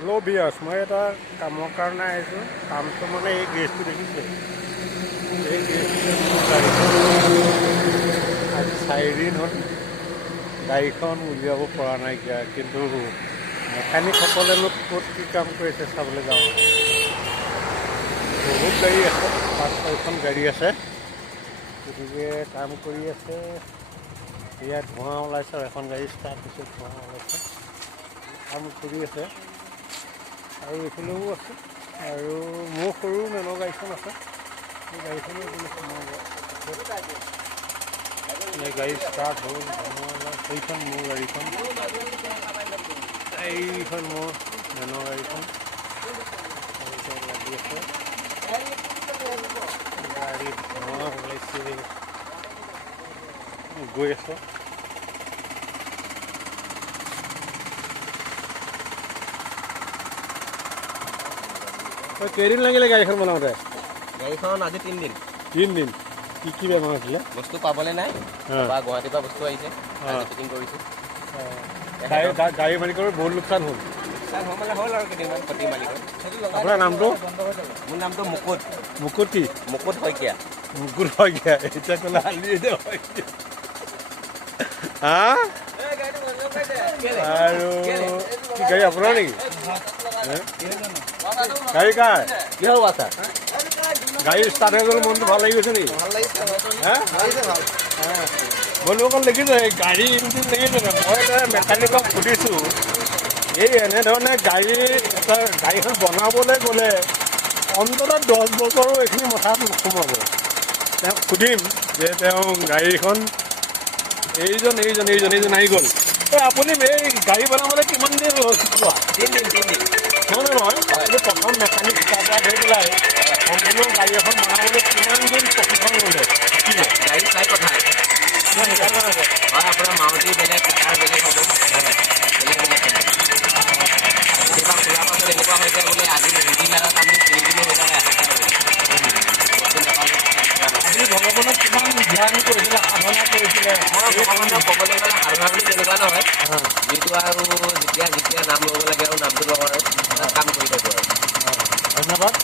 Hello' বিয়াস, মই এটা কামৰ কাৰণে আহিছোঁ। কামটো মানে এই গেছটো দেখিছে, এই গেছটোতে মোৰ গাড়ীখন আজি 4 দিন হ'ল গাড়ীখন উলিয়াব পৰা নাইকিয়া। কিন্তু মেকানিকসকলেনো ক'ত কি কাম কৰিছে চাবলৈ যাওঁ। বহুত গাড়ী আছে, 5-6খন গাড়ী আছে, গতিকে কাম কৰি আছে। ইয়াত ধোঁৱা ওলাইছে, এখন গাড়ী ষ্টাৰ্ট হৈছে, ধোঁৱা ওলাইছে, কাম কৰি আছে। আৰু এইফালেও আছে, আৰু মোৰ সৰু মেনৰ গাড়ীখন আছে, এই গাড়ীখনো সোমাব। এই গাড়ী ষ্টাৰ্ট হ'ল, সেইখন মোৰ গাড়ীখন, এইখন মোৰ মেনৰ গাড়ীখন লাগি আছে। গাড়ীত ধোঁৱা ওলাইছে, গৈ আছে। কেইদিন লাগিলে গাড়ীখন বনাওঁতে? গাড়ীখন আজি 3 দিন। 3 দিন? কি কি বেমাৰ হৈছিলে? বস্তু পাবলৈ নাই, বা গুৱাহাটীৰ পৰা বস্তু আহিছে, ফিটিং কৰিছোঁ। গাড়ী মালিকৰ বহুত লোকচান হ'ল। মানে হ'ল আৰু কেইদিনমান ক্ষতি মালিকৰ। আপোনাৰ নামটো? মোৰ নামটো মুকুট। মুকুট কি? মুকুট শইকীয়া। মুকুট শইকীয়া, এতিয়া ক'লে আলি শইকীয়া। হা? আৰু কি গাড়ী আপোনাৰ নেকি? গাড়ী কাৰ? কি হ'ব আছা? গাড়ী ষ্টাৰ্ট হৈ গ'ল, মনটো ভাল লাগি গৈছে নেকি? বন্ধুসকল দেখিছে, গাড়ী ইঞ্জিন দেখিছে। মই এতিয়া মেকানিকক সুধিছোঁ, এই এনেধৰণে গাড়ীখন বনাবলৈ গ'লে অন্ততঃ 10 বছৰো এইখিনি মথাত নোসোমাব। তেওঁক সুধিম যে তেওঁ গাড়ীখন এইজন আহি গ'ল, এই আপুনি এই গাড়ী বনাবলৈ কিমান দিন হ'ল? 3 দিন। নহয়, আপুনি প্ৰথম মেকানিক পৰা ধৰি পেলাই সম্পূৰ্ণ গাড়ী এখন বনাবলৈ কিমান দিন প্ৰশিক্ষণ ল'লে? গাড়ী চাই কথা আছে। হয়, আপোনাৰ মাৰুতি বেলেগ, টাটাৰ বেলেগ হ'ব, বেলেগ কেতিয়াবা খোলাৰ পাছত এনেকুৱা হৈ যায় বোলে আজি দুদিন লগা কামটো 3 দিনো হৈ যায়, আপুনি ভগৱানক কিমান ধ্যান কৰিছিলে, সাধনা কৰিছিলে? মই ভগৱানক ক'বলৈ গ'লে সাধনা বুলি তেনেকুৱা নহয়, যিটো আৰু যেতিয়া নাম ল'ব লাগে আৰু নামটো ল'ব আৰু কাম কৰি থাকোঁ আৰু। ধন্যবাদ।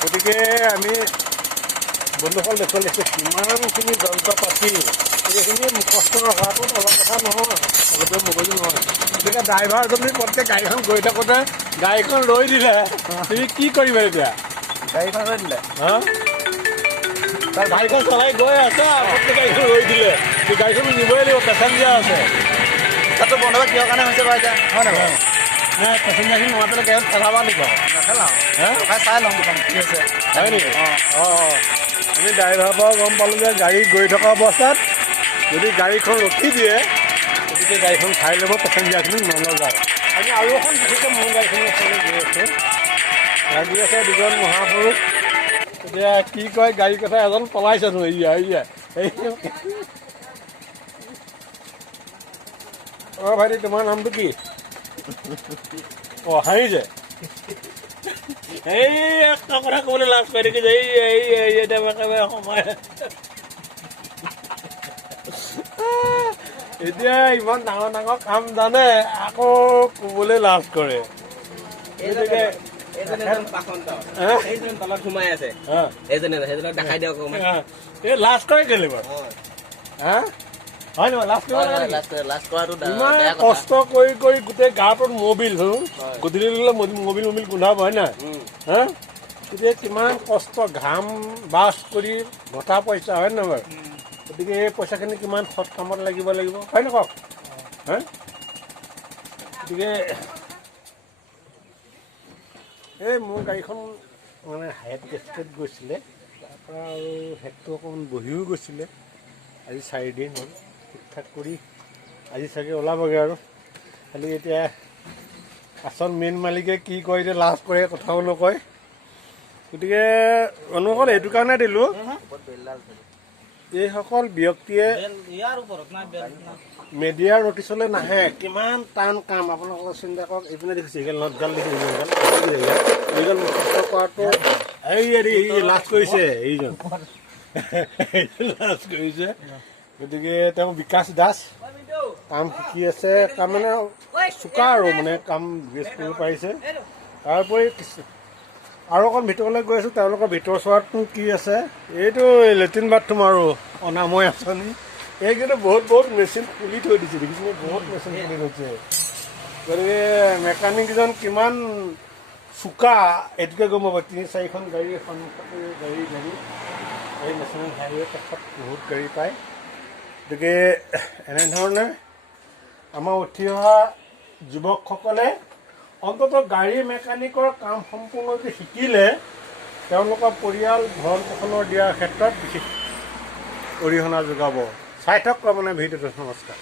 গতিকে আমি বন্ধুসকল দেখুৱাই লৈছোঁ কিমানখিনি যন্ত্ৰপাতি, এইখিনি মুখস্থ হোৱাটো অলপ কথা নহয়, অলপে মগজু নহয়। গতিকে ড্ৰাইভাৰজনী পটকৈ গাড়ীখন গৈ থাকোঁতে গাড়ীখন ৰৈ দিলে, তুমি কি কৰিবা এতিয়া? গাড়ীখন হৈ দিলে। তাৰ গাড়ীখন চলাই গৈ আছে, পটকৈ গাড়ীখন ৰৈ দিলে। গাড়ীখন নিবই লাগিব, পেচেঞ্জাৰ আছে। তাতো বন্ধ কিহৰ কাৰণে হৈছে বাৰু এতিয়া? হয় নাই বাৰু? নাই, পেচেঞ্জাৰখিনি নোহোৱা পেলাই গাড়ীখন খেলাবা নেকি বাৰু? নেখেলাওঁ, হে? চাই ল'ম দোকান কি হৈছে। হয় নেকি? অঁ, আমি ড্ৰাইভাৰৰ পৰা গম পালোঁ যে গাড়ী গৈ থকা অৱস্থাত যদি গাড়ীখন ৰখি দিয়ে, গতিকে গাড়ীখন চাই ল'ব, পেচেঞ্জাৰখিনি নলগায়। আমি আৰু এখন বিশেষকৈ মোৰ গাড়ীখনৰ ওচৰলৈ গৈ আছোঁ, লাগি আছে দুজন মহাপুৰুষ। এতিয়া কি কয় গাড়ীৰ কথা, এজন পলাইছেনো অঁ ভাইটি, তোমাৰ নামটো কি? অঁ, হাৰিছে। এই একটা কথা ক'বলৈ লাজ পাই দেখিছে, সময় এতিয়া ইমান ডাঙৰ ডাঙৰ কাম জানে, আকৌ ক'বলৈ লাজ কৰে। গতিকে তলত সোমাই আছে, সেইজনক দেখাই দিয়ক। এই লাজ কৰে কেলে বাৰু? হা, হয় নহয়? লাজ কৰিব ইমান কষ্ট কৰি গোটেই গাটোত মবিল গধূলি মবিল গোন্ধাব, হয় নাই? হা, গতিকে কিমান কষ্ট, ঘাম বাছ কৰি ভটা পইচা, হয় নহয় বাৰু? গতিকে এই পইচাখিনি কিমান সৎ কামত লাগিব, হয় নে কওক? হা, গতিকে এই মোৰ গাড়ীখন মানে হেড গেষ্টেড গৈছিলে, তাৰপৰা আৰু হেডটো অকণমান বহিও গৈছিলে। আজি 4 দিন হ'ল, ঠিক ঠাক কৰি আজি চাগে ওলাবগৈ আৰু। খালি এতিয়া আচল মেইন মালিকে কি কয়, এতিয়া লাজ কৰে, কথাও নকয়। গতিকে অনুসকল এইটো কাৰণে দিলোঁ, এইসকল ব্যক্তিয়ে মিডিয়াৰ নটিচলৈ নাহে, কিমান টান কাম আপোনালোকে চিন্তা কৰক। এইপিনে দেখিছে এইগাল নদগাল, দেখিছে এইগাল মুখস্থ কৰাটো এই লাজ কৰিছে, এইজন লাজ কৰিছে। গতিকে তেওঁ বিকাশ দাস কাম শিকি আছে, কাম মানে চোকা আৰু মানে কাম বেছ কৰিব পাৰিছে। তাৰোপৰি আৰু অকণ ভিতৰলৈ গৈ আছোঁ, তেওঁলোকৰ ভিতৰ চোৱাতনো কি আছে। এইটো লেট্ৰিন বাথৰুম আৰু অনাময় আঁচনি। এই কিন্তু বহুত মেচিন খুলি থৈ দিছে, দেখিছেনে? বহুত মেচিন খুলি থৈছে। গতিকে মেকানিকজন কিমান চোকা এইটোকে গম পাব। 3-4খন গাড়ী সন্মুখতে গাড়ী এই নেশ্যনেল হাইৱে কাষত বহুত গাড়ী পায়। গতিকে এনেধৰণে আমাৰ উঠি অহা যুৱকসকলে অন্ততঃ গাড়ী মেকানিকৰ কাম সম্পূৰ্ণকৈ শিকিলে তেওঁলোকৰ পৰিয়াল ভৰণ পোষণৰ দিয়াৰ ক্ষেত্ৰত বিশেষ অৰিহণা যোগাব। চাই থাকক মানে ভিডিঅ'টো। নমস্কাৰ।